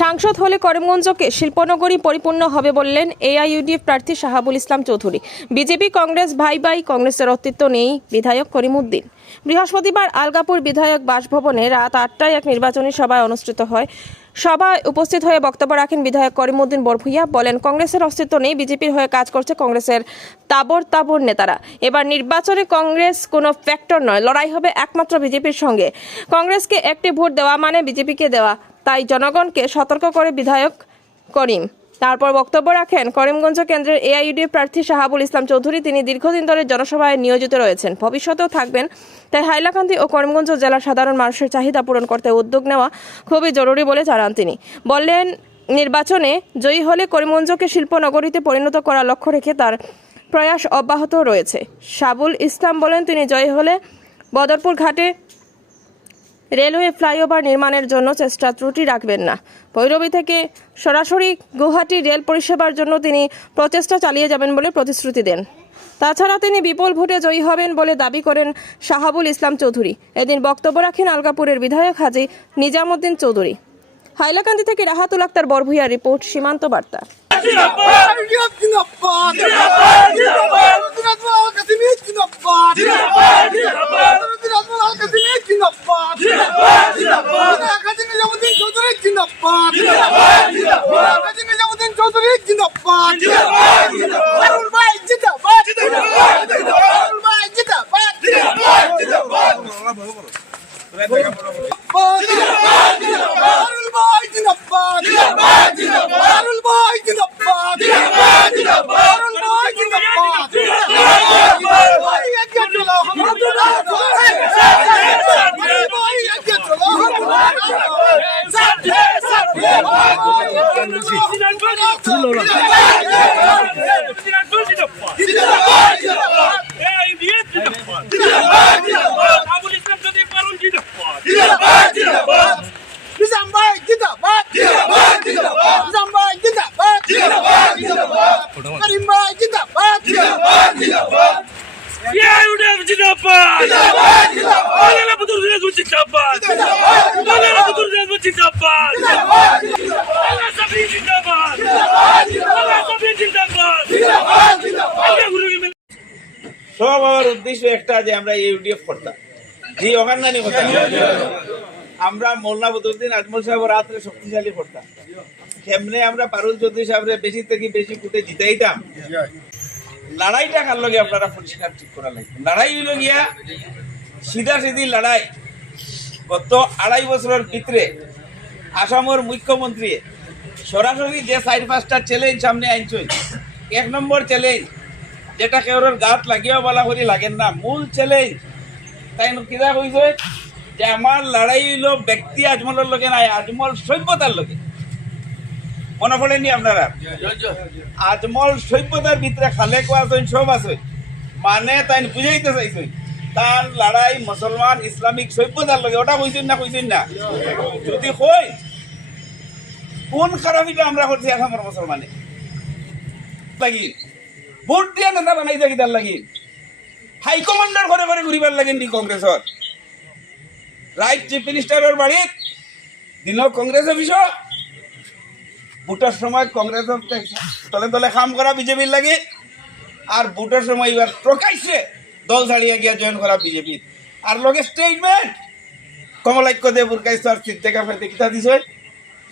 সাংসদ হলে করিমগঞ্জকে শিল্পনগরী পরিপূর্ণ হবে বললেন এআইইউডিএফ প্রার্থী শাহাবুল ইসলাম চৌধুরী। বিজেপি কংগ্রেস ভাই ভাই, কংগ্রেসের অস্তিত্ব নেই বিধায়ক করিমউদ্দিন। বৃহস্পতিবার আলগাপুর বিধায়ক বাসভবনে রাত 8টায় এক নির্বাচনী সভায় অনুষ্ঠিত হয়। সভায় উপস্থিত হয়ে বক্তব্য রাখেন বিধায়ক করিমউদ্দিন বরভুইয়া। বলেন, কংগ্রেসের অস্তিত্ব নেই, বিজেপির হয়ে কাজ করছে কংগ্রেসের তাবর নেতারা। এবার নির্বাচনে কংগ্রেস কোনো ফ্যাক্টর নয়, লড়াই হবে একমাত্র বিজেপির সঙ্গে। কংগ্রেসকে একটি ভোট দেওয়া মানে বিজেপিকে দেওয়া, তাই জনগণকে সতর্ক করে বিধায়ক করিম। তারপর বক্তব্য রাখেন করিমগঞ্জ কেন্দ্রের এআইইউডিএফ প্রার্থী শাহাবুল ইসলাম চৌধুরী। তিনি দীর্ঘদিন ধরে জনসভায় নিয়োজিত রয়েছেন, ভবিষ্যতেও থাকবেন। তাই হাইলাকান্দি ও করিমগঞ্জ জেলার সাধারণ মানুষের চাহিদা পূরণ করতে উদ্যোগ নেওয়া খুবই জরুরি বলে জানান তিনি। বললেন, নির্বাচনে জয়ী হলে করিমগঞ্জকে শিল্পনগরীতে পরিণত করার লক্ষ্য রেখে তার প্রয়াস অব্যাহত রয়েছে। শাহাবুল ইসলাম বলেন, তিনি জয়ী হলে বদরপুর ঘাটে রেলওয়ে ফ্লাইওভার নির্মাণের জন্য চেষ্টা ত্রুটি রাখবেন না। ভৈরবী থেকে সরাসরি গুয়াহাটি রেল পরিষেবার জন্য তিনি প্রচেষ্টা চালিয়ে যাবেন বলে প্রতিশ্রুতি দেন। তাছাড়া তিনি বিপুল ভোটে জয়ী হবেন বলে দাবি করেন শাহাবুল ইসলাম চৌধুরী। এদিন বক্তব্য রাখেন আলগাপুরের বিধায়ক হাজী নিজামুদ্দিন চৌধুরী। হাইলাকান্দি থেকে রাহাতুল আক্তার বরভুইয়া রিপোর্ট, সীমান্ত বার্তা। সব আমার উদ্দেশ্য একটা, যে আমরা ইউডিএফ করতাম, যে ওখানে কথা আমরা মোল্লা বদরুদ্দিন আজমল সাহেব রাত্রে শক্তিশালী করতাম। কেমনে আমরা পারুল চৌধুরী সাহেবের বেশি থেকে বেশি ফুটে জিতাইতাম। লড়াইটা কার লগে আপনারা পরিষ্কার ঠিক করা লাগবে। লড়াই হইল গিয়া সিধা সিধি লড়াই। গত 2.5 বছরের ভিতরে আসামের মুখ্যমন্ত্রী সরাসরি যে 4-5টা চ্যালেঞ্জ সামনে আনছেন, 1 নম্বর চ্যালেঞ্জ যেটা কেউর গাত লাগিয়েও বলা করি লাগেন না, মূল চ্যালেঞ্জ তাই কিনা কইছে যে আমার লড়াই হইল ব্যক্তি আজমলের লগে নাই, আজমল সভ্যতার লগে। মনে পড়েনি আপনারা? আজমল সভ্যতার ভিতরে খালে কোয়া সব আছে, মানে তাই বুঝাইতে চাইছেন তার লড়াই মুসলমান ইসলামিক সভ্যতার লগে। ওটা কইছেন না? যদি কই কোন খারাপিটা আমরা করছি আসামের মুসলমানে লাগি ভোট দিয়া নেতা বানাই থাকি, তার লাগি হাইকমান্ডার ঘরে ঘরে ঘুরিবার লাগেন নি কংগ্রেসর। রাইট চিফ মিনিস্টারের বাড়িত দিন কংগ্রেস অফিস, ভোটের সময় কংগ্রেস তলে তলে কাম করা বিজেপির লাগে, আর ভোটের সময় এবার প্রকাশ্যে দল ছাড়িয়ে গিয়া জয়েন করা বিজেপির। আর লগে স্টেটমেন্ট কমলাক্য দে বুরকাইছ আর চিন্তাকা ফেলতে কিতা দিছে,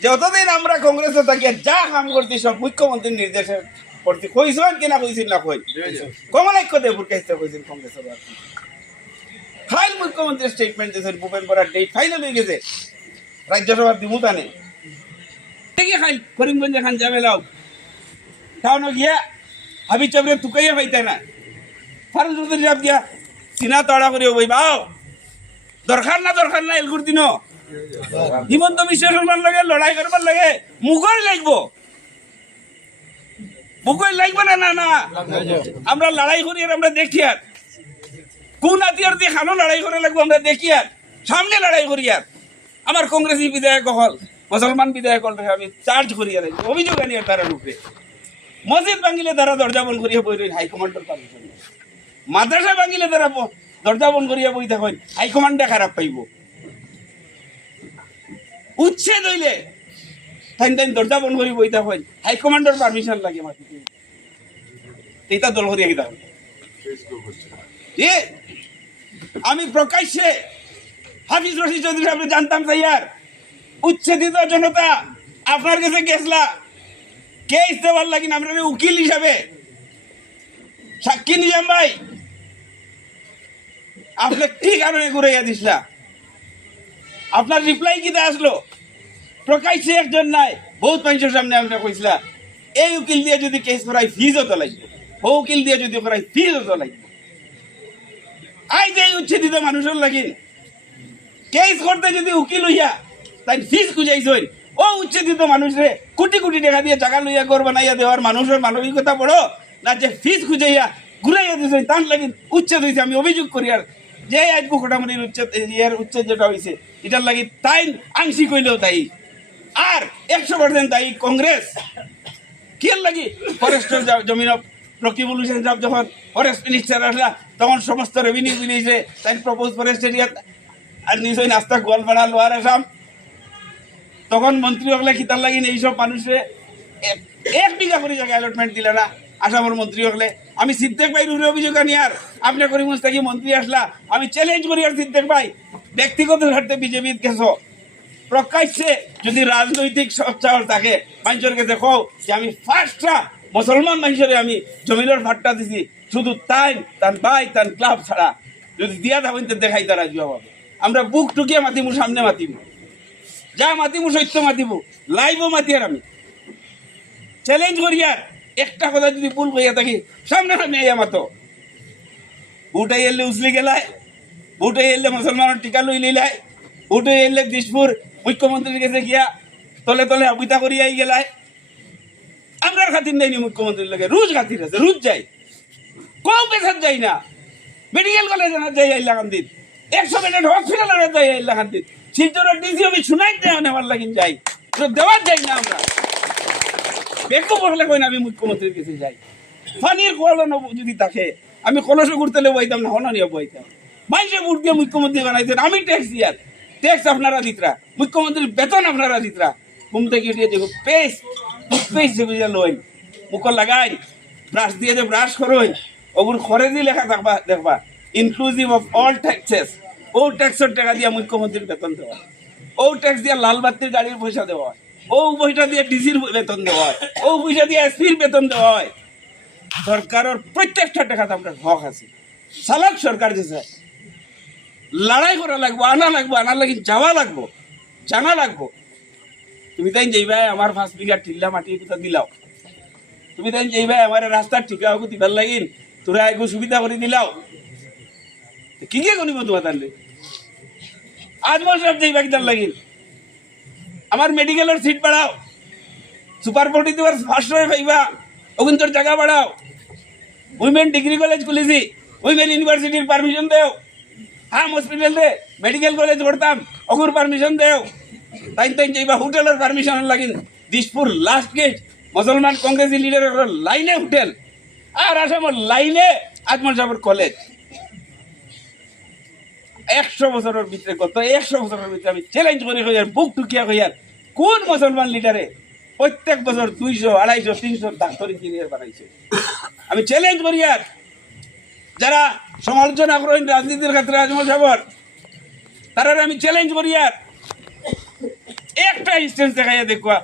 যতদিন আমরা কংগ্রেসে থাকিয়া যা কাম করছি সব মুখ্যমন্ত্রীর নির্দেশে করছি। কইছেন কিনা কইছেন না? কই কমলাক্য দে বুরকাইছ কইছেন কংগ্রেসের ফাইল মুখ্যমন্ত্রীর স্টেটমেন্ট দিয়েছেন। ভূপেন বরার ডেট ফাইনাল হয়ে গেছে, রাজ্যসভার দিমুতানে খাই করিমগঞ্জে খান জামেলাও টাউন গিয়া হাবি চাবরে তুকাইয়া পাইতে না ফারুল চৌধুরী সাহেব গিয়া চিনা তড়া করিও বই বাও দরকার না এলগুর দিন হিমন্ত বিশ্ব শর্মার লগে লড়াই করবার লাগে মুগল লাগবো না আমরা লড়াই করি আর আমরা দেখি আর কোন আতিয়ার দিয়ে খানো লড়াই করে লাগবো আমরা দেখি আর সামনে লড়াই করি আর আমার কংগ্রেসী বিধায়ক হল মুসলমান বিধায়ক হল আমি চার্জ করিয়া লাগবে অভিযোগ আনি আর তারা রূপে মসজিদ ভাঙিলে তারা দরজা বন্ধ করিয়া বই রইল হাইকমান্ডের পারমিশন, মাদ্রাসা ভাঙিলে তারা দরজা বন্ধ করিয়া বই থাকেন হাইকমান্ডে খারাপ পাইব, উচ্ছেদ হইলে তাই দরজা বন্ধ করি বইতা হয় হাইকমান্ডের পারমিশন লাগে মাটি এইটা দল করিয়া গিতা আমি প্রকাশ্যে হাফিজ রশিদ চৌধুরী সাহেব জানতাম স্যার উচ্ছেদিত জনতা আপনার কাছে গেছলা কেস দেওয়ার লাগি আমরা উকিল হিসাবে সাক্ষী নিজাম ভাই আপনি কি কারণে ঘুরাইয়া দিসলা আপনার রিপ্লাই কিতা আসলো প্রকাশ্যে একজন নাই বহুত মানুষের সামনে আমরা কইছিলা এই উকিল দিয়ে যদি কেস করাই ফিজও তো লাগবে ও উকিল দিয়ে যদি করাই ফিজও তো লাগবে আই যে উচ্ছেদিত মানুষের লাগিন কেস করতে যদি উকিল হইয়া তাই ফিজ খুঁজাইছই ও উচ্ছেদিত মানুষরে কোটি কোটি টাকা দিয়ে টাকা লইয়া ঘর বানাইয়া দেওয়ার মানুষের মানবিকতা বড় না যে ফিজ খুঁজাইয়া ঘুরাইয়া দিয়েছেন তার লাগি উচ্ছেদ হয়েছে আমি অভিযোগ করি আর যে আজ কোটামুটির উচ্ছেদ যেটা হয়েছে এটার লাগি তাই আংশিক হইলেও তাই আর 100% তাই কংগ্রেস কি লাগি ফরেস্টের জমিন রকিবুল হোসেন সাহেব যখন ফরেস্ট মিনিস্টার আসলা তখন সমস্ত রেভিনিউ মিলিয়েছে তাই প্রপোজ ফরেস্ট এরিয়া আর নিশ্চয় নাস্তা গোয়ালপাড়া লোয়ার আসাম তখন মন্ত্রী হলে কিতার লাগিন এইসব মানুষে 1 বিঘা করে জায়গা অ্যালটমেন্ট দিলে না আসামের মন্ত্রী হলে আমি সিদ্দেক ভাইয়ের অভিযোগ আনি আর আপনি করিমগঞ্জ থেকে মন্ত্রী আসলা আমি চ্যালেঞ্জ করি আর সিদ্দেক ভাই ব্যক্তিগত স্বার্থে বিজেপির কেস প্রকাশ্যে যদি রাজনৈতিক সচ্চার থাকে মানুষের কাছে দেখো যে আমি ফার্স্টটা মুসলমান মানুষের আমি জমিনের ফাটটা দিছি শুধু তাই তার ভাই তার ক্লাব ছাড়া যদি দিয়া থাকেন তো দেখাই তারা জবাব আমরা বুক টুকিয়ে মাতিমু সামনে মাতিমু যা মাতিমু সত্য মাতিমু লাইভও মাতি আর আমি চ্যালেঞ্জ করি আর একটা কথা যদি ভুল করিয়া থাকি সামনে সামনে আইয়া মাতো বুটাই এলে উসলি গেলায় বুটাই এলে মুসলমানের টিকা লই লিলাই বুটাই এলে দিশপুর মুখ্যমন্ত্রীর কাছে গিয়া তলে তলে অবিতা করিয়াই গেলায় আমরা খাতির নেইনি মুখ্যমন্ত্রীর লাগে রোজ খাতির আছে রোজ যাই কম পেশার যাই না মেডিকেল কলেজে না যাই আইলা কান্দিত 100 বেডেড হসপিটালে যাই আইলা কান্দিত শিলচরের ডিসি অফিস শুনাই নেওয়ার লাগিন যাই দেওয়ার যাই না আমরা বেকু বসলে কই না আমি মুখ্যমন্ত্রীর কাছে যাই পানির কোয়ালন যদি থাকে আমি কলসে ঘুরতে বইতাম না হনানিয়া বইতাম মাইসে ভোট দিয়ে মুখ্যমন্ত্রী বানাইছেন আমি ট্যাক্স দিয়ার ট্যাক্স আপনারা দিতরা মুখ্যমন্ত্রীর বেতন আপনারা দিতরা ঘুম থেকে উঠিয়ে দেখো পেস্ট টুথপেস্ট যেগুলো লই মুখ লাগাই ব্রাশ দিয়ে যে ব্রাশ করই ওগুলো খরচই লেখা থাকবা দেখবা ইনক্লুসিভ অফ অল ট্যাক্সেস ও ট্যাক্সের টাকা দিয়ে মুখ্যমন্ত্রীর বেতন দেওয়া ও ট্যাক্স দিয়ে লাল বাতির গাড়ির পয়সা দেওয়া হয় ও পয়সা দিয়ে ডিসির বেতন দেওয়া হয় ও পয়সা দিয়ে এসপির বেতন দেওয়া হয় সরকারের প্রত্যেকটা টাকাতে আমরা হক আছে চালাক সরকার যে লড়াই করা লাগবো আনার লাগি যাওয়া লাগবো জানা লাগবো তুমি তাই যাইবা আমার 5 বিঘা টিল্লা মাটি কোথা দিলাও তুমি তাই যাইবা আমার রাস্তার ঠিকা হোক দিবার লাগিন তোরা একটু সুবিধা করে দিলাও কি কে করিব তোমার তাহলে আজমল সাহেব যাইবা কিতার লাগিন আমার মেডিকেলের সিট বাড়াও সুপার 40 তোমার ফার্স্ট হয়ে পাইবা ওখান তোর জায়গা বাড়াও উইমেন ডিগ্রি কলেজ খুলেছি উইমেন ইউনিভার্সিটির পারমিশন দেও হাম হসপিটাল দে মেডিকেল কলেজ করতাম ওগুর পারমিশন দেও তাই তাই যাইবা হোটেলের পারমিশন লাগিন দিশপুর লাস্ট গেট মুসলমান কংগ্রেসি লিডারের লাইনে হোটেল আর আসামের লাইনে আজমল সাহেবের কলেজ 100 বছরের ভিতরে কত 100 বছরের ভিতরে আমি চ্যালেঞ্জ করে হইয়ার বুক টুকিয়া হইয়ার কোন মুসলমান লিডারে প্রত্যেক বছর 200 250 300 ডাক্তার ইঞ্জিনিয়ার বানাইছে আমি চ্যালেঞ্জ করি আর যারা সমালোচনা করেন রাজনীতির ক্ষেত্রে আজমল সাহেবের তারা আমি চ্যালেঞ্জ করি আর একটা ইনস্টেন্স দেখাইয়া দেখবা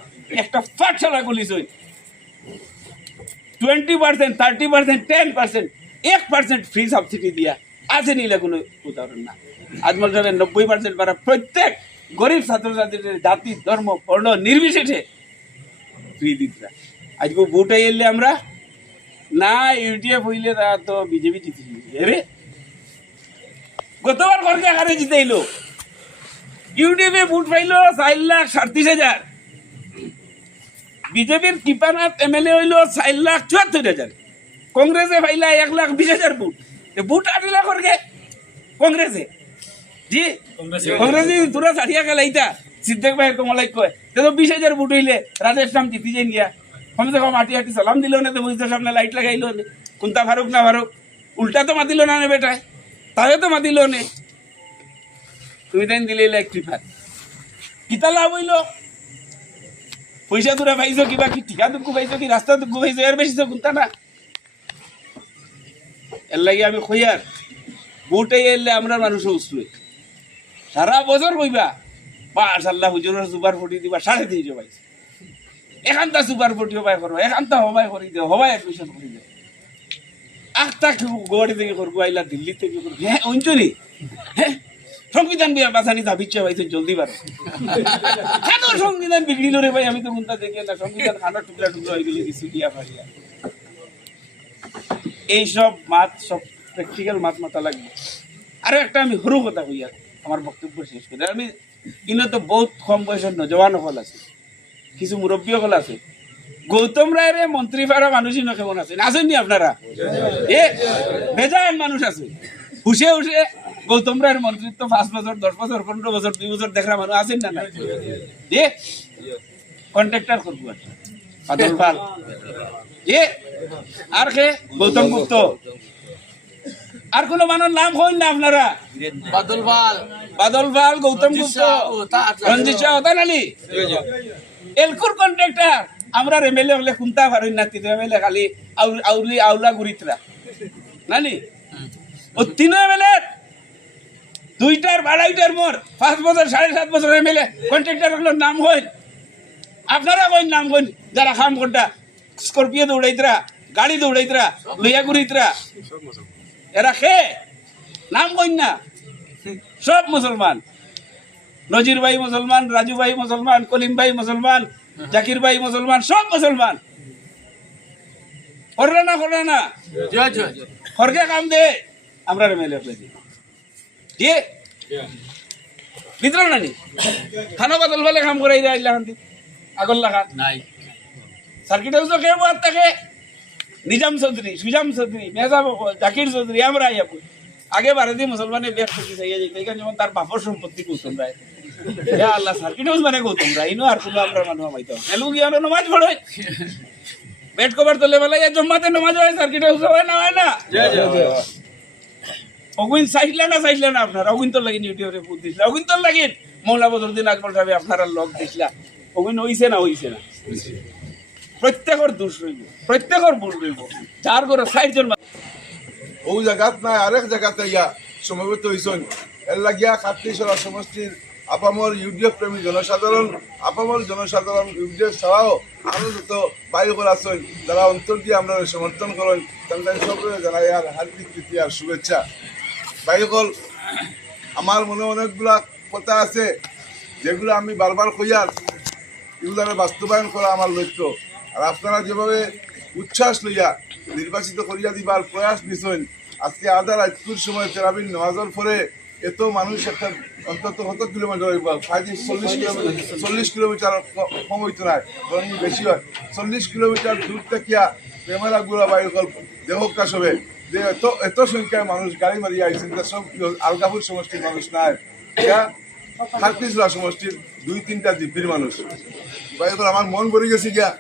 একটা পাঠশালা খুলিস 20%, 30%, 10%, 1% ফ্রি সাবসিডি দিয়া আছে নিলে কোনো উদাহরণ না আজমল সাহেবের 90% বাড়া প্রত্যেক গরিব ছাত্রছাত্রীদের জাতি ধর্ম বর্ণ নির্বিশেষে ফ্রি দিতরা আজকে ভোটে এলে আমরা না ইউটিএফ হইলে তো বিজেপি জিতেছিল রে গতবার ঘরকে আকারে জিতে এলো ইউটিএফে ভোট পাইলো 4,37,000 বিজেপির কৃপানাথ এমএলএ হইলো 4,74,000 কংগ্রেসে পাইলা 1,20,000 ভোট ভোট আটিলা করকে কংগ্রেসে জি কংগ্রেসে তোরা ছাড়িয়া গেলাইতা সিদ্দেক ভাই কমলাই কয় তো 20,000 ভোট হইলে রাজেশ নাম জিতি যাই গিয়া কমসে কম আটি আটি সালাম দিল না তো বুঝতে সামনে লাইট লাগাইলো নে কোনটা ফারুক না ফারুক উল্টা তো মাতিল না নে বেটায় তাহলে তো মাতিল নে তুমি তাই দিলে ইলেকট্রিক ফার কিতা লাভ হইল পয়সা তোরা পাইছো কিবা কি ঠিকা দুঃখ পাইছো কি রাস্তা দুঃখ পাইছো এর বেশি তো গুনতা না এর লাগে আমি কইয়ার বুটে এলে আমরা মানুষ উঠবে সারা বছর কইবা মাশাআল্লাহ হুজুরের সুপার ফুটি দিবা 3.5 পাইছে এখানটা সুপার ফুটিও পাই করো এখানটা হবাই করি দিও হবাই অ্যাডমিশন করি দিও আখটা গোয়াড়ি থেকে করবো আইলা দিল্লি থেকে করবো হ্যাঁ অঞ্চলি হ্যাঁ সংবিধান বাঁচানি দাবিচ্ছে ভাই তো জলদি পারো কেন সংবিধান বিগড়িল রে ভাই আমি তো কোনটা দেখি না সংবিধান খানা টুকরা টুকরা হয়ে গেলে কিছু দিয়া ফারিয়া এইসব মাত সব প্র্যাকটিক্যাল মাত মাথা লাগবে আরো একটা আমি সরু কথা কই আর আমার বক্তব্য শেষ করি আমি কিন্তু তো বহুত কম বয়সের নজওয়ান হল আছে কিছু মুরব্বী হল আছে গৌতম রায়ের মন্ত্রী পাড়া মানুষই না কেমন আছেন আসেননি আপনারা এ বেজান মানুষ আছে হুসে হুসে গৌতম রায়ের মন্ত্রিত্ব 5 বছর 10 বছর 15 বছর 2 বছর দেখা মানুষ আছেন না নাই এ কন্ট্রাক্টর করবো বাদল পাল এ আর কে গৌতম গুপ্ত আর কোন মানুষ নাম হইন না আপনারা বাদল পাল গৌতম গুপ্ত রঞ্জিত শাহ ওতান আলী এলকুর কন্ট্রাক্টর আমরা এমএলএ হলে খুনতা পারেন না তিন এমএলএ খালি আউলি আউলা গুরিতরা নানি ও তিন এমএলএ দুইটার বাড়াইটার মোর 5 বছর 7.5 বছর এমএলএ কন্ট্রাক্টর হলো নাম হইন আপনারা কইন নাম কইন যারা কাম করতা স্করপিও দৌড়াইতরা গাড়ি দৌড়াইতরা লইয়া গুরিতরা এরা খে নাম কইন না সব মুসলমান নজির ভাই মুসলমান রাজু ভাই মুসলমান কলিম ভাই মুসলমান জাকির ভাই মুসলমান সব মুসলমান করলে না খরকে কাম দে আমরা এমএলএ দি ভিতর নানি খানা বদল বলে কাম করাই দেয় আইলাহান্তি আগল লাগা নাই সার্কিট হাউস কে বাদ থাকে নিজাম চৌধুরী সুজাম চৌধুরী মেজা বকল জাকির চৌধুরী আমরা আইয়া আগে ভারতে মুসলমানের বেশ থেকে চাইয়া যেতে এখানে যেমন তার বাপর সম্পত্তি গৌতম রায় হে আল্লাহ সার্কিট হাউস মানে গৌতম রায় ইনো আর কোনো আমরা মানুষ আমাইতো এলু গিয়া নমাজ পড়ে বেড কভার তোলে বেলা ইয়া জম্মাতে নমাজ হয় সার্কিট হাউস হয় না অগুন চাইলে না আপনারা অগুন তোর লাগি ইউটিউবে পুত দিছিল অগুন তোর লাগি মৌলা বদরুদ্দিন আজমল সাহেব আপনারা লগ দিছিলা অগুন হইছে না প্রত্যেকের দোষ রইব প্রত্যেকের ভুল রইব যার ঘরে 60 জন ও জায়গাত নাই আরেক জায়গাতে ইয়া সমবেত হইছেন এর লাগিয়া খাতলিশরা সমষ্টির আপামর ইউডিএফ প্রেমী জনসাধারণ আপামর জনসাধারণ ইউডিএফ ছাড়াও আরো যত বাইকল আছেন যারা অন্তর দিয়ে আমরা সমর্থন করেন তাদের সকলে জানাই আর হার্দিক প্রীতি আর শুভেচ্ছা বাইকল আমার মনে অনেকগুলা কথা আছে যেগুলো আমি বারবার কইয়ার এগুলো বাস্তবায়ন করা আমার লক্ষ্য আর আপনারা যেভাবে উচ্ছ্বাস লইয়া নির্বাচিত করিয়া দিবার প্রয়াস নিছেন আজকে আধা রাত্রির সময় তেরাবিন নামাজের পরে এত মানুষ একটা অন্তত কত কিলোমিটার 40 কিলোমিটার কম হইতো না বরং বেশি হয় 40 কিলোমিটার দূর থাকিয়া ক্যামেরা গুলা বাইর দেহকাশ হবে যে এত সংখ্যায় মানুষ গাড়ি মারিয়া আইছেন সব আলগাপুর সমষ্টির মানুষ নাই খাতলিশরা সমষ্টির 2-3টা জিপির মানুষ বাইর আমার মন ভরে গেছে গিয়া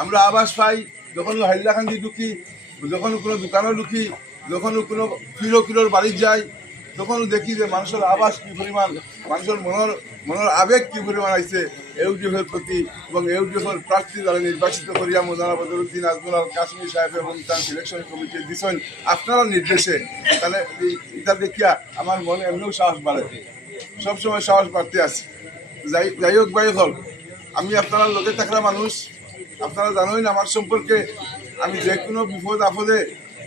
আমরা আবাস পাই যখন হাইলাকান্দি ঢুকি যখন কোনো দোকানে ঢুকি যখন কোনো কিলোর বাড়ি যাই তখন দেখি যে মানুষের আবাস কি পরিমাণ মানুষের মনের আবেগ কি পরিমাণ আইছে ইউডিএফের প্রতি এবং ইউডিএফের প্রার্থী দ্বারা নির্বাচিত করিয়া মৌলানা বদরুদ্দিন আজমল কাশ্মীর সাহেব এবং তার সিলেকশন কমিটি দিচ্ছেন আপনারা নির্দেশে তাহলে এটা দেখিয়া আমার মনে এমনিও সাহস বাড়ে সবসময় সাহস বাড়তে আছে যাই হোক ভাই হল আমি আপনারা লোকে থাকা মানুষ আপনারা জানেন আমার সম্পর্কে আমি যে কোনো বিপদ আপদে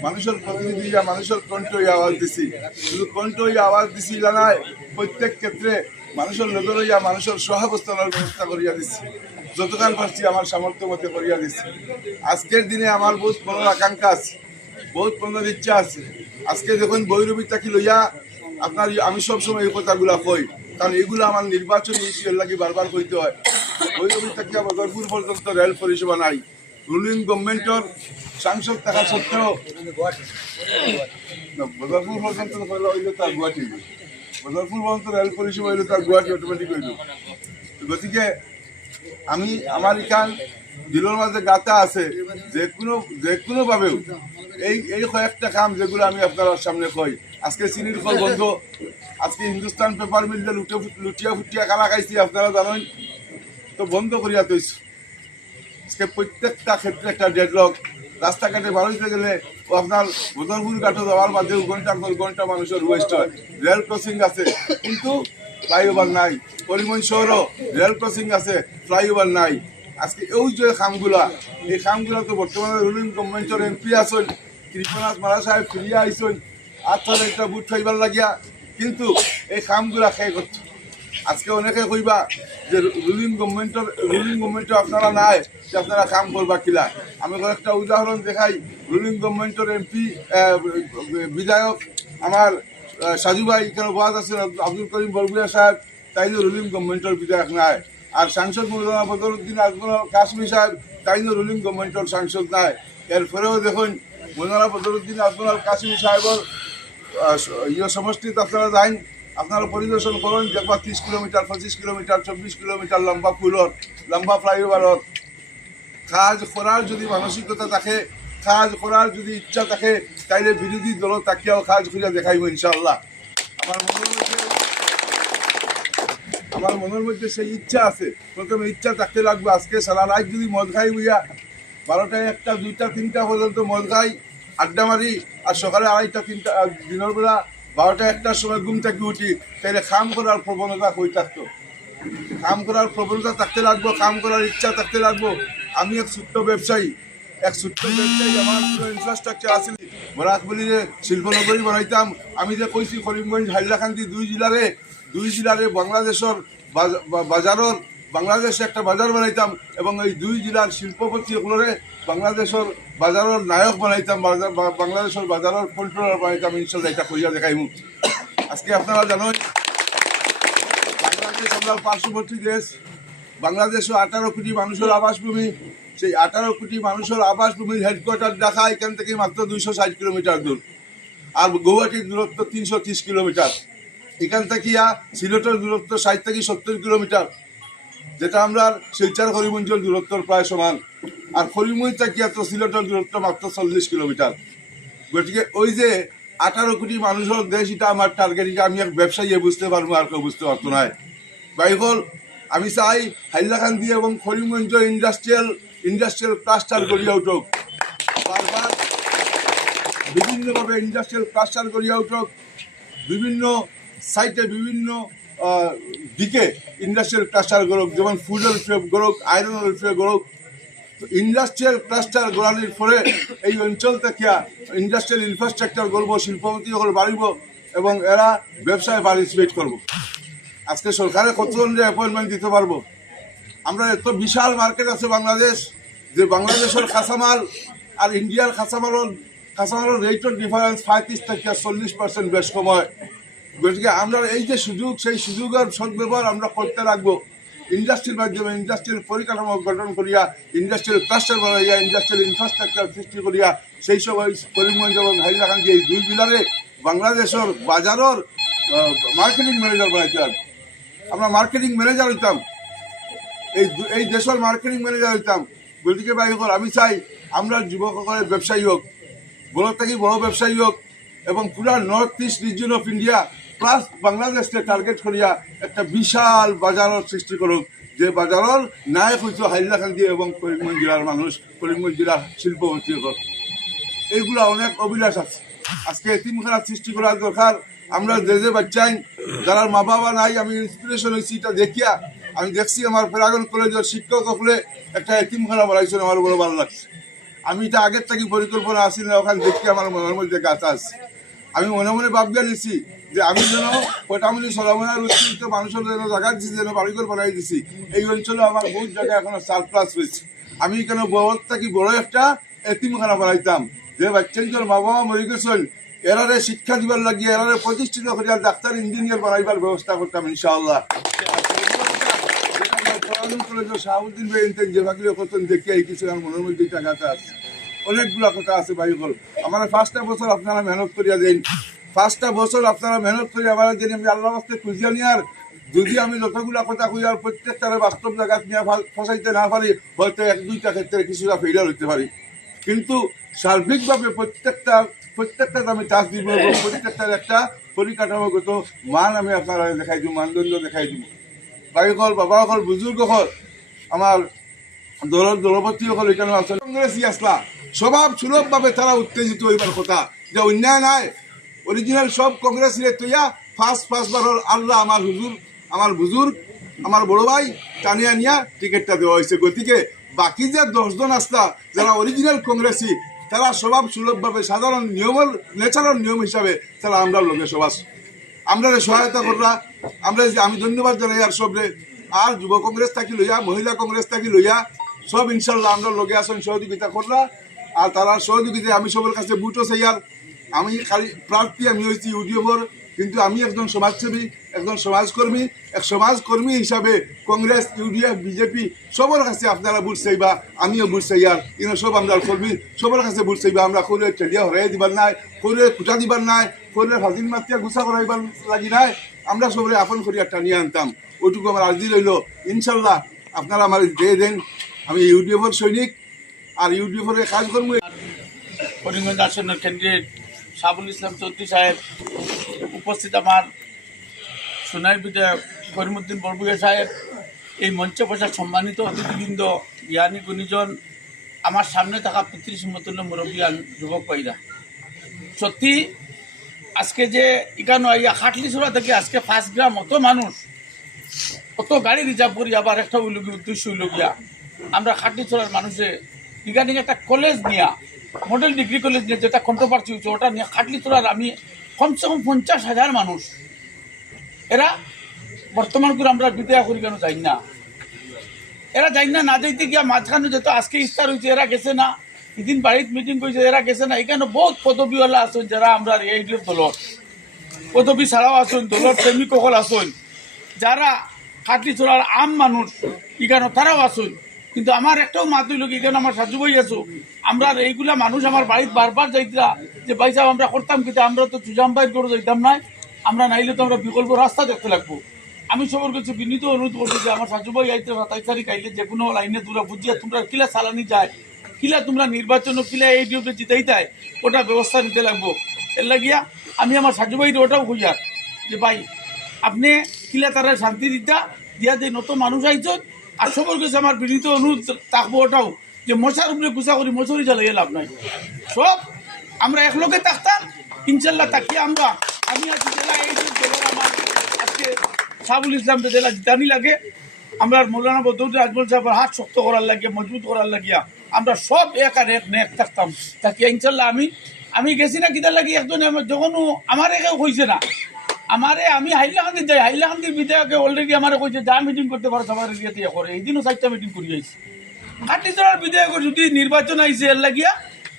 মানুষের প্রতিনিধি মানুষের কণ্ঠ আওয়াজ দিছি শুধু কণ্ঠ আওয়াজ দিছি জানায় প্রত্যেক ক্ষেত্রে মানুষের নজর হইয়া মানুষের সহাবস্থানের ব্যবস্থা করিয়া দিচ্ছি যতক্ষণ পারছি আমার সামর্থ্য মতে করিয়া দিচ্ছি আজকের দিনে আমার বহুত মনের আকাঙ্ক্ষা আছে বহুত মনের ইচ্ছা আছে আজকে যখন বৈরবী তাকি লইয়া আপনার আমি সবসময় এই কথাগুলা কই কারণ এগুলো আমার নির্বাচনী ইস্যুর লাগি বারবার কইতে হয় বৈরবী তাকিয়া বদরপুর পর্যন্ত রেল পরিষেবা নাই রুলিং গভর্নমেন্টের সাংসদ থাকা সত্ত্বেও বদরপুর পর্যন্ত হইলে তার গুয়াহাটি বদরপুর পর্যন্ত রেল পরিষেবা হইলে তার গুয়াহাটি অটোমেটিক হইল গতিকে আমি আমার এখান দিলের মাঝে গাতা আছে যে কোনোভাবেও এই কয়েকটা কাম যেগুলো আমি আপনার সামনে কই আজকে চিনির কল বন্ধ আজকে হিন্দুস্তান পেপার মিললে লুটিয়া ফুটিয়া খানা খাইছি আপনারা জানেন তো বন্ধ করিয়া তৈছি আজকে প্রত্যেকটা ক্ষেত্রে একটা ডেডলক। রাস্তাঘাটে বাড়িতে গেলে ও আপনার বদরপুর ঘাটে যাওয়ার বাদেও ঘন্টার পর ঘন্টা মানুষের ওয়েস্ট হয়। রেল ক্রসিং আছে কিন্তু ফ্লাইওভার নাই। করিমগঞ্জ শহরও রেল ক্রসিং আছে, ফ্লাইওভার নাই। আজকে এই যে খামগুলা, এই খামগুলা তো বর্তমানে রুলিং গভর্নমেন্টের এমপি আসেন, কৃপনাথ মারা সাহেব ফিরিয়া আইসেন আর তাহলে একটা বুট খাইবার লাগিয়া, কিন্তু এই খামগুলা খেয়ে করছে। আজকে অনেকে কইবা যে রুলিং গভর্নমেন্ট আপনারা নাই যে আপনারা কাম করবা কিলা। আমি একটা উদাহরণ দেখাই। রুলিং গভর্নমেন্টের এমপি বিধায়ক আমার সাজু ভাই কেন বাদ আছেন, আব্দুল করিম বরগুয়া সাহেব, তাই রুলিং গভর্নমেন্টের বিধায়ক নাই। আর সাংসদ মৌলানা বদরুদ্দিন আজমল কাশ্মীর সাহেব, তাই রুলিং গভর্নমেন্টের সাংসদ নাই। এরপরেও দেখুন মৌলানা বদরুদ্দিন আজমল কাশ্মীর সাহেবের সমষ্টিতে আপনারা যান, আপনারা পরিদর্শন করুন, দেখবা 30 কিলোমিটার, 25 কিলোমিটার, 24 কিলোমিটার লম্বা পুলর, লম্বা ফ্লাইওভারত কাজ করার যদি মানসিকতা থাকে, কাজ করার যদি ইচ্ছা থাকে, তাইলে বিরোধী দল তাকিয়াও কাজ করিয়া দেখাইব ইনশাআল্লাহ। আমার মনের মধ্যে সেই ইচ্ছা আছে। প্রথমে ইচ্ছা থাকতে লাগবে। আজকে সারা রাত যদি মদ খাই বুঝিয়া 12টা, 1টা, 2টা, 3টা পর্যন্ত মদ খাই, আড্ডা মারি, আর সকালে 2:30, 3টা দিনের বেলা 12টা, 1টার সময় ঘুম থেকে উঠি, তাইলে কাম করার প্রবণতা কই থাকতো? কাম করার প্রবণতা থাকতে লাগবো, কাম করার ইচ্ছা থাকতে লাগবো। আমি এক ছোট্ট ব্যবসায়ী, আমার পুরো ইনফ্রাস্ট্রাকচার আছে। বরাকবলিরে শিল্পনগরী বানাইতাম। আমি যে কইছি করিমগঞ্জ হাইলাকান্দি দুই জেলারে বাংলাদেশের বাজারের, বাংলাদেশে একটা বাজার বানাইতাম এবং এই 2 জেলার শিল্পপতিগুলোরে বাংলাদেশের বাজারের নায়ক বানাইতাম, বাংলাদেশের বাজারের কন্ট্রোলার বানাইতাম। ইনশাল্লাহ এটা কইয়া দেখাইমু। আজকে আপনারা জানেন বাংলাদেশ আমরা পার্শ্ববর্তী দেশ। বাংলাদেশে 18 কোটি মানুষের আবাসভূমি। সেই 18 কোটি মানুষের আবাসভূমির হেডকোয়ার্টার ঢাকা এখান থেকে মাত্র 260 কিলোমিটার দূর, আর গৌহাটির দূরত্ব 330 কিলোমিটার। এখান থেকে সিলেটের দূরত্ব 60 থেকে 70 কিলোমিটার, যেটা আমরা শিলচর করিমগঞ্জের দূরত্বর প্রায় সমান। আর করিমগঞ্জ থেকে তো সিলেটের দূরত্ব মাত্র 40 কিলোমিটার। গতিকে ওই যে 18 কোটি মানুষের দেশ, এটা আমার টার্গেট। এটা আমি এক ব্যবসায়ী বুঝতে পারবো, আর কেউ বুঝতে পারতো না। বাইকল আমি চাই হাইলাকান্দি এবং করিমগঞ্জ ইন্ডাস্ট্রিয়াল ক্লাস্টার গড়িয়া উঠুক, বারবার বিভিন্নভাবে ইন্ডাস্ট্রিয়াল ক্লাস্টার গড়িয়া উঠুক, বিভিন্ন সাইটে বিভিন্ন দিকে ইন্ডাস্ট্রিয়াল ক্লাস্টার গড়ুক, যেমন ফুডের উপরে গড়ুক, আয়রনের উপরে গড়ুক। ইন্ডাস্ট্রিয়াল ক্লাস্টার গড়ানির পরে এই অঞ্চল থেকে ইন্ডাস্ট্রিয়াল ইনফ্রাস্ট্রাকচার গড়ব, শিল্পপতি বাড়িব এবং এরা ব্যবসায় পার্টিসিপেট করব। আজকে সরকারে কতজনকে অ্যাপয়েন্টমেন্ট দিতে পারবো? আমরা এত বিশাল মার্কেট আছে বাংলাদেশ, যে বাংলাদেশের কাঁচামাল আর ইন্ডিয়ার কাঁচামালের রেটের ডিফারেন্স 35 থেকে 40% বেশ কম হয়। গতিকে আমরা এই যে সুযোগ, সেই সুযোগের সদ্ব্যবহার আমরা করতে রাখবো। ইন্ডাস্ট্রির মাধ্যমে ইন্ডাস্ট্রিয়াল পরিকাঠামো গঠন করিয়া, ইন্ডাস্ট্রিয়াল ক্লাস্টার বানাইয়া, ইন্ডাস্ট্রিয়াল ইনফ্রাস্ট্রাকচার সৃষ্টি করিয়া, সেই সব করিমগঞ্জ এবং হাইলাকান্দি এই 2 জেলারে বাংলাদেশের বাজারের মার্কেটিং ম্যানেজার বানাইতাম। আমরা মার্কেটিং ম্যানেজার হইতাম, এই দেশের মার্কেটিং ম্যানেজার হইতাম। গতিকে ভাই আমি চাই আমরা যুবকসকলের ব্যবসায়ী হোক, বড় থেকে বড় ব্যবসায়ী হোক, এবং পুরা north east region of India plus বাংলাদেশকে টার্গেট করিয়া একটা বিশাল বাজারের সৃষ্টি করুক, যে বাজারের নায়ক হইতো হাইলাকান্দি এবং করিমগঞ্জ জেলার মানুষ, করিমগঞ্জ জেলার শিল্পপতি। এইগুলা অনেক অভিলাষ আছে। আজকে এতিমখানা সৃষ্টি করা দরকার। আমরা যে বাচ্চাই যারা মা বাবা নাই, আমি ইন্সপিরেশন হয়েছি এটা দেখিয়া। আমি দেখছি আমার প্যারাগন কলেজের শিক্ষক হলে একটা এতিমখানা বানাইছেন, আমার বড় ভালো লাগছে। আমি এটা আগের থেকে পরিকল্পনা আসিল না, ওখানে দেখি আমার মনের মধ্যে গাছ আছে। আমি মনে মনে ভাবিয়া নিছি যে আমি যেন পটামলি সরামনার উৎকৃষ্ট মানুষের যেন জায়গা দিচ্ছি, যেন বাড়িঘর বানাই দিছি। এই অঞ্চলে আমার বহুত জায়গা এখনো সারপ্লাস হয়েছে। আমি কেন বড় থেকে বড় একটা এতিমখানা বানাইতাম, যে বাচ্চাদের মা বাবা মরে গেছেন, এরারে শিক্ষা দিবার লাগিয়ে এরারে প্রতিষ্ঠিত করিয়া ডাক্তার ইঞ্জিনিয়ার বানাইবার ব্যবস্থা করতাম ইনশাআল্লাহ। শাহাবুদ্দিন ভাই যে ভাগিলে করতেন দেখি এই কিছু আমার মনের মধ্যে টাকাটা আছে। অনেকগুলা কথা আছে ভাই বল। আমার 5টা বছর আপনারা মেহনত করিয়া দেন, 5টা বছর আপনারা মেহনত করিয়া আমার যে আমি আল্লাহ রাস্তায় খুঁজিয়া নিয়ার, যদি আমি যতগুলা কথা কই আর প্রত্যেকটারে বাস্তব জায়গা নিয়ে ফসাইতে না পারি, হয়তো 1-2টা ক্ষেত্রে কিছুটা ফেইলার হইতে পারি, কিন্তু সার্বিকভাবে প্রত্যেকটা আমি টাচ দিব এবং প্রত্যেকটার একটা পরিকাঠামোগত মান আমি আপনারা দেখাই দিব, মানদণ্ড দেখাই দিব। ভাই হল, বাবা হল, বুজুর্গ হল, আমার দলের দলপতি সকল এখানে আছেন কংগ্রেসই আসলা স্বভাব সুলভভাবে তারা উত্তেজিত হইবার কথা যে অন্যায় নাই অরিজিনাল সব কংগ্রেসের তৈয়া ফার্স্ট বারের আল্লাহ আমার হুজুর আমার বুজুর্গ আমার বড় ভাই টানিয়া নিয়া টিকিটটা দেওয়া হয়েছে গতিকে বাকি যে 10 জন আসলা যারা অরিজিনাল কংগ্রেসি তারা স্বভাব সুলভভাবে সাধারণ নিয়মের ন্যাচারাল নিয়ম হিসাবে তারা আমরা লোকে সবাস আমরা সহায়তা কররা আমরা আমি ধন্যবাদ জানাই আর সবরে আর যুব কংগ্রেস থাকি লইয়া মহিলা কংগ্রেস থাকি লইয়া সব ইনশাল্লাহ আমরা লগে আসেন সহযোগিতা কররা আর তারা সহযোগিতায় আমি সবার কাছে বুটও চাই আর আমি খালি প্রার্থী আমি হয়েছি ইউডিএফর কিন্তু আমি একজন সমাজসেবী একজন সমাজকর্মী এক সমাজকর্মী হিসাবে কংগ্রেস ইউডিএফ বিজেপি সবার কাছে আপনারা বুট চাইবা আমিও বুট চাই আর ইনো সব আমরা কর্মী সবার কাছে বুট চাইবা আমরা খৈরে ঠেলিয়া হরাই দিবার নাই খৈরে খুঁটা দিবার নাই খৈরে ফাজিল মাতিয়া গুছা করাইবার লাগি নাই আমরা সবরে আপন করিয়া টানিয়ে আনতাম ওইটুকু আমার আর্জি রইল ইনশাল্লাহ আপনারা আমার দিয়ে দেন আমি ইউডিএফর সৈনিক আর ইউডিএফর কাজ করবো করিমগঞ্জ আসনের ক্যান্ডিডেট শাহাবুল ইসলাম চৌধুরী সাহেব উপস্থিত আমার সোনার বিধায়ক করিমউদ্দিন বরভূয়া সাহেব এই মঞ্চে বসা সম্মানিত অতিথিবৃন্দ জ্ঞানী গুণীজন আমার সামনে থাকা পিতৃসমতুল্য মুরব্বিয়ান যুবক ভাইরা সত্যি আজকে যে এখানে আইয়া খাটলিছড়া থেকে আজকে 5 গ্রাম অত মানুষ অত গাড়ি রিজার্ভ করি আবার একটা উদ্দেশ্য হইল গিয়া আমরা খাটলিছড়ার মানুষে এখানে একটা কলেজ নিয়া মডেল ডিগ্রি কলেজ নিয়ে যেটা কন্ট্রোভার্সি হচ্ছে ওটা নিয়ে খাটলিছড়ার আমি কমসে কম 50,000 মানুষ এরা বর্তমান করে আমরা বিদায় করি কেন যাই না এরা যাই না না যাইতে গিয়া মাঝখানে যেত আজকে ইস্তার হয়েছে এরা গেছে না এদিন বাড়িতে মিটিং করেছে এরা গেছে না এখানে বহুত পদবীওয়ালা আছেন যারা আমরা এইডিও দলর পদবী ছাড়াও আছেন দলর প্রেমিক সকল আছেন যারা খাটলিছড়ার আম মানুষ এখানে তারাও আছেন কিন্তু আমার একটাও মাত হইল কি এখানে আমার সাজু ভাই আছো আমরা এইগুলা মানুষ আমার বাড়িতে বারবার যাইতা যে ভাই সাহেব আমরা করতাম কিন্তু আমরা তো চুজাম বাইর করে যাইতাম না আমরা নাইলে তো আমরা বিকল্প রাস্তা দেখতে লাগবো আমি সবার কাছে বিনীত অনুরোধ করছি যে আমার সাজু ভাই আইতে 27 তারিখ আইলে যে কোনো লাইনে তোমরা বুঝিয়া তোমরা কিলা চালানি যায় কিলা তোমরা নির্বাচন কিলা এই ডিউটি জিতাইতাই ওটা ব্যবস্থা নিতে লাগবো এর লাগিয়া আমি আমার সাজু ভাইয়ের ওটাও খুঁজা যে ভাই আপনি কিলা তারা শান্তি দিতা দিয়া যে নতুন মানুষ আইছেন আর সবার কাছে আমার বিনীত অনুরোধ থাকবো ওটাও যে মশার উপরে গুছা করি মশারি জ্বালাইয়া লাভ নাই সব আমরা একলগে থাকতাম ইনশাল্লাহ তাকিয়ে আমরা আমি আছি জেলা এই আমার আজকে শাহাবুল ইসলাম তো জেলা জিতানি লাগে আমরা মৌলানা বদরুদ্দিন আজমল সাহেবের হাত শক্ত করার লাগিয়া মজবুত করার লাগিয়া আমরা সব এক আর এক নেক থাকতাম তাকিয়ে ইনশাল্লাহ আমি গেছি না কিতার লাগি একজন যখনও আমার একেও হয়েছে না আমারে আমি হাইলাকান্দি যাই হাইলাকান্দির বিধায়কে অলরেডি আমার কইছে যা মিটিং করতে পারো সবার এরিয়াতে করে এই দিনও 4টা মিটিং করি আইছি খাটলিছড়ার বিধায়কের যদি নির্বাচন আইছে এর লাগিয়া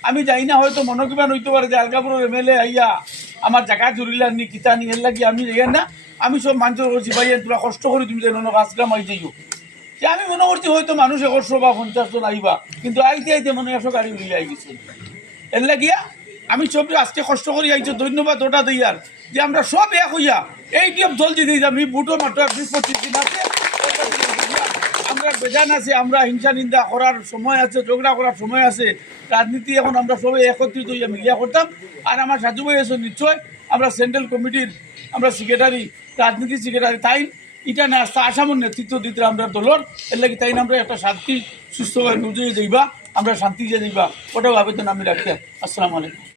আমি যাই না হয়তো মনোকিমান হইতে পারে যে আলগাপুরের এমএলএ আইয়া আমার জায়গা জুড়িলার নি কিতা নি এর লাগিয়া আমি যাই না আমি সব মানুষ করছি ভাই তোরা কষ্ট করে তুমি যেন 5 গ্রাম আই যাইও যে আমি মনে করছি হয়তো মানুষ 100 বা 50 জন আইবা কিন্তু আইতে আইতে মনে 100 গাড়ি লইয়া আই গেছে এর লাগিয়া আমি সব আজকে কষ্ট করি আইছো ধন্যবাদ ওটা দিয়ার যে আমরা সব এক হইয়া এই টিএফ দল যদি আমি বুটো মাত্র 20-25 দিন আছে আমরা বেজান আছে আমরা হিংসা নিন্দা করার সময় আছে ঝগড়া করার সময় আছে রাজনীতি এখন আমরা সবাই একত্রিত হইয়া মিলিয়া করতাম আর আমার সাজু ভাই আছে নিশ্চয় আমরা সেন্ট্রাল কমিটির আমরা সেক্রেটারি রাজনীতি সেক্রেটারি তাই এটা না আসামের নেতৃত্ব দিতে আমরা দলর এর লাগে তাই আমরা একটা শান্তি সুস্থভাবে বুঝিয়ে যাইবা আমরা শান্তি যে যাইবা ওটাও আবেদন আমি রাখি আসসালামু আলাইকুম